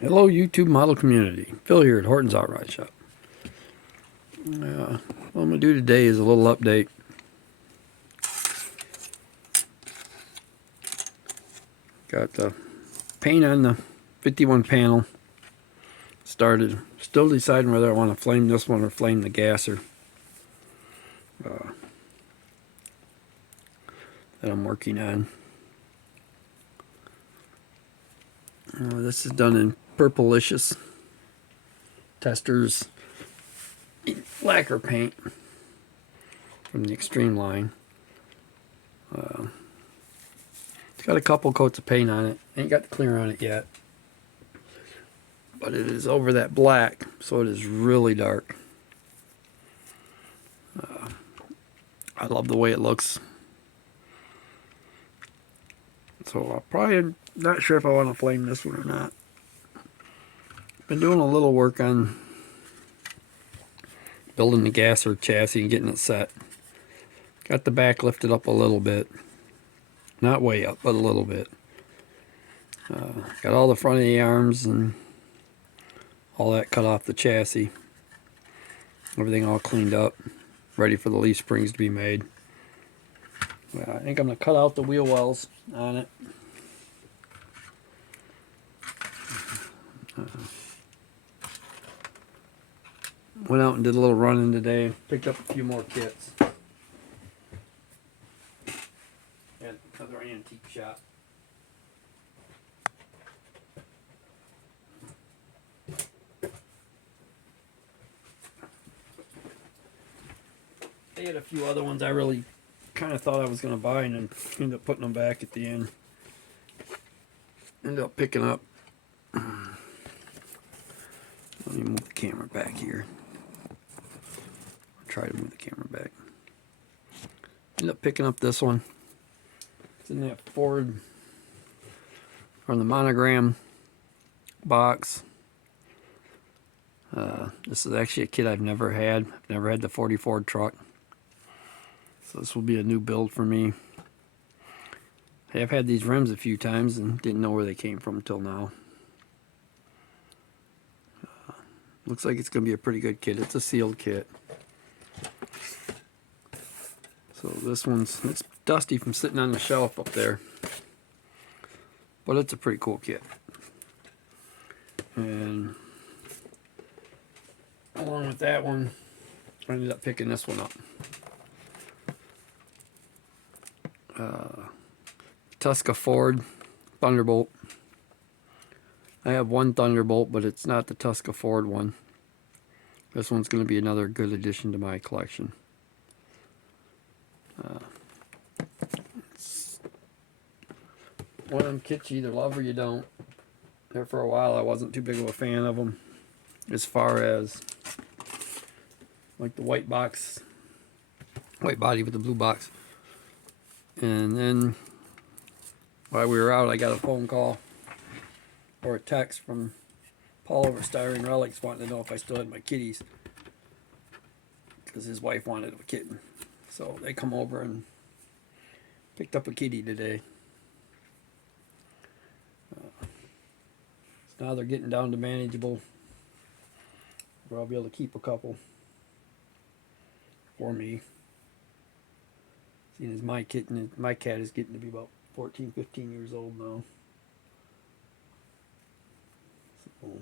Hello, YouTube model community. Phil here at Horton's Auto Ride Shop. What I'm going to do today is a little update. Got the paint on the 51 panel started. Still deciding whether I want to flame this one or flame the gasser that I'm working on. This is done in Purplicious Testers lacquer paint from the Extreme line. It's got a couple coats of paint on it. Ain't got the clear on it yet, but it is over that black, so it is really dark. I love the way it looks. So I'll probably not sure if I want to flame this one or not. Been doing a little work on building the gasser chassis and getting it set. Got the back lifted up a little bit. Not way up, but a little bit. Got all the front of the arms and all that cut off the chassis. Everything all cleaned up. Ready for the leaf springs to be made. I think I'm going to cut out the wheel wells on it. Went out and did a little running today. Picked up a few more kits. At another antique shop. They had a few other ones I really kind of thought I was going to buy and then ended up putting them back at the end. Ended up picking up. Let me move the camera back here. I'll try to move the camera back. Ended up picking up this one. It's in that Ford from the Monogram box. This is actually a kit I've never had. I've never had the 40 Ford truck. So this will be a new build for me. I have had these rims a few times and didn't know where they came from until now. Looks like it's going to be a pretty good kit. It's a sealed kit. So this one's, it's dusty from sitting on the shelf up there. But it's a pretty cool kit. And along with that one, I ended up picking this one up. Tuska Ford Thunderbolt. I have one Thunderbolt, but it's not the Tuska Ford one. This one's going to be another good addition to my collection. It's one of them kits you either love or you don't. There for a while I wasn't too big of a fan of them. As far as like the white box, white body with the blue box. And then while we were out, I got a phone call or a text from Paul over styrene relics wanting to know if I still had my kitties, because his wife wanted a kitten. So they come over and picked up a kitty today. So now they're getting down to manageable, where I'll be able to keep a couple for me. Seeing as my cat is getting to be about 14, 15 years old now. So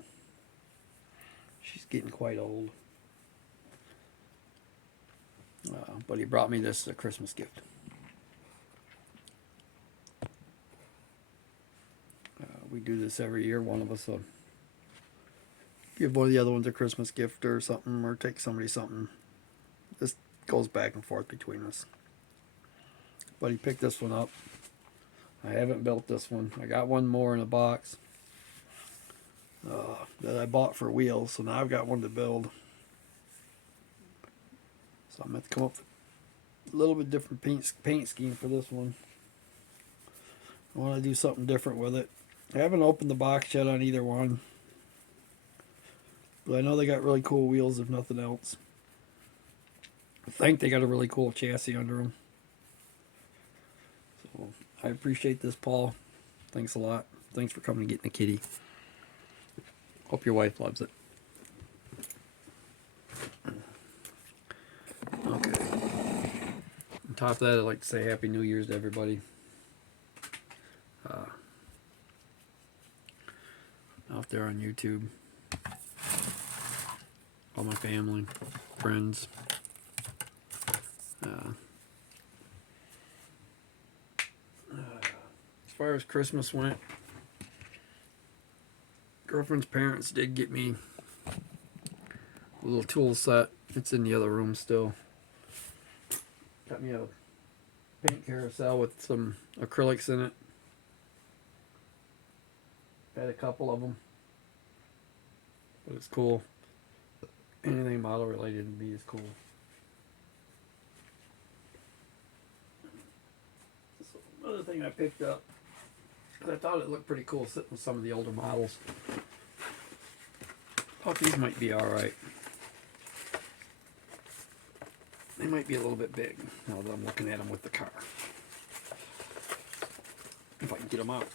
she's getting quite old. But he brought me this as a Christmas gift. We do this every year. One of us will give one of the other ones a Christmas gift or something, or take somebody something. This goes back and forth between us. But he picked this one up. I haven't built this one. I got one more in a box that I bought for wheels, so now I've got one to build. So I'm going to come up with a little bit different paint scheme for this one. I want to do something different with it. I haven't opened the box yet on either one, but I know they got really cool wheels if nothing else. I think they got a really cool chassis under them. So I appreciate this, Paul. Thanks a lot. Thanks for coming and getting the kitty. Hope your wife loves it. Okay. On top of that, I'd like to say Happy New Year's to everybody. Out there on YouTube. All my family, friends. As far as Christmas went, girlfriend's parents did get me a little tool set. It's in the other room still. Got me a paint carousel with some acrylics in it. Had a couple of them, but it's cool. Anything model related to me is cool. So another thing I picked up, because I thought it looked pretty cool sitting with some of the older models. Thought these might be alright. They might be a little bit big now that I'm looking at them with the car. If I can get them out.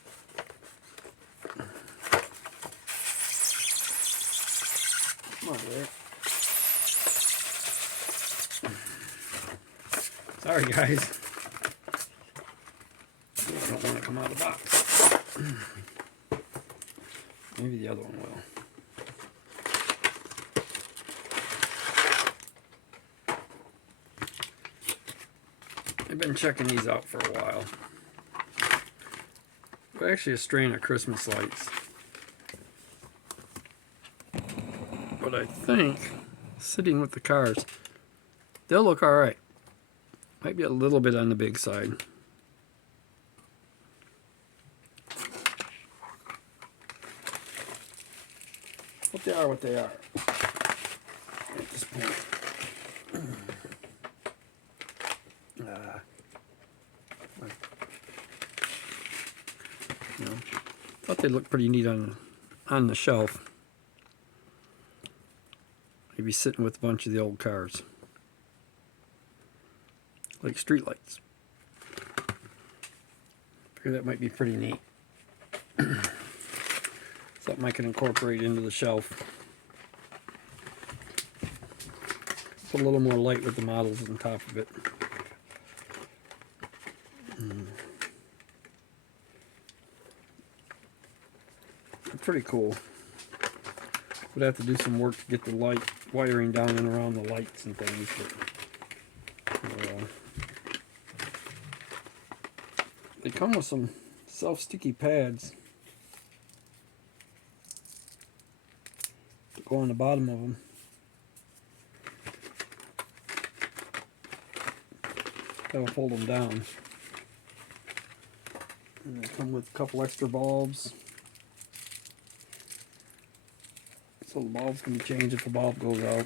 Come on, there. Sorry, guys. I don't want to come out of the box. Maybe the other one will. I've been checking these out for a while. They're actually a strain of Christmas lights. But I think, sitting with the cars, they'll look alright. Might be a little bit on the big side. But they are what they are at this point. You know, thought they looked pretty neat on the shelf. Maybe sitting with a bunch of the old cars. Like street lights. Figure that might be pretty neat. Something I can incorporate into the shelf. Put a little more light with the models on top of it. Pretty cool. Would have to do some work to get the light wiring down and around the lights and things, but they come with some self-sticky pads to go on the bottom of them. That'll hold them down. And they come with a couple extra bulbs. So the bulbs can be changed if the bulb goes out.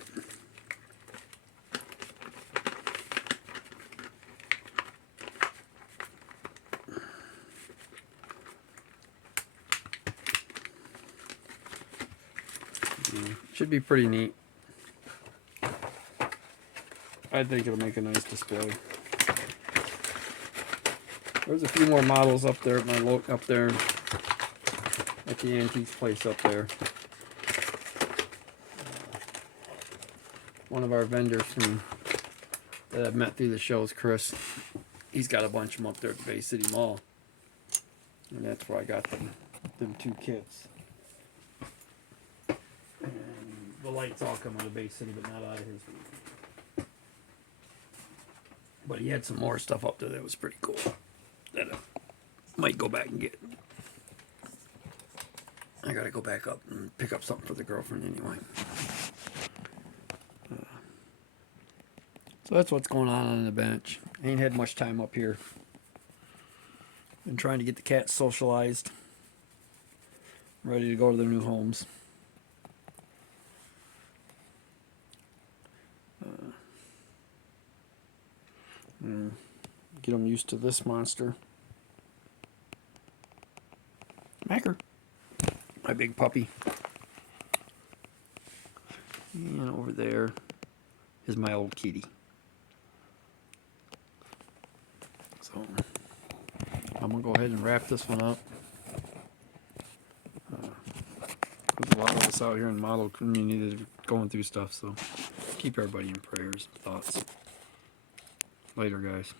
Should be pretty neat. I think it'll make a nice display. There's a few more models up there at my up there at the antiques place up there. One of our vendors that I've met through the shows, Chris, he's got a bunch of them up there at the Bay City Mall, and that's where I got them two kits. And the lights all come out of Bay City, but not out of his. But he had some more stuff up there that was pretty cool that I might go back and get. I gotta go back up and pick up something for the girlfriend anyway. So that's what's going on the bench. I ain't had much time up here. Been trying to get the cats socialized. Ready to go to their new homes. Get them used to this monster. Macker. My big puppy. And over there is my old kitty. So I'm going to go ahead and wrap this one up. There's a lot of us out here in the model community that are going through stuff, so keep everybody in prayers and thoughts. Later, guys.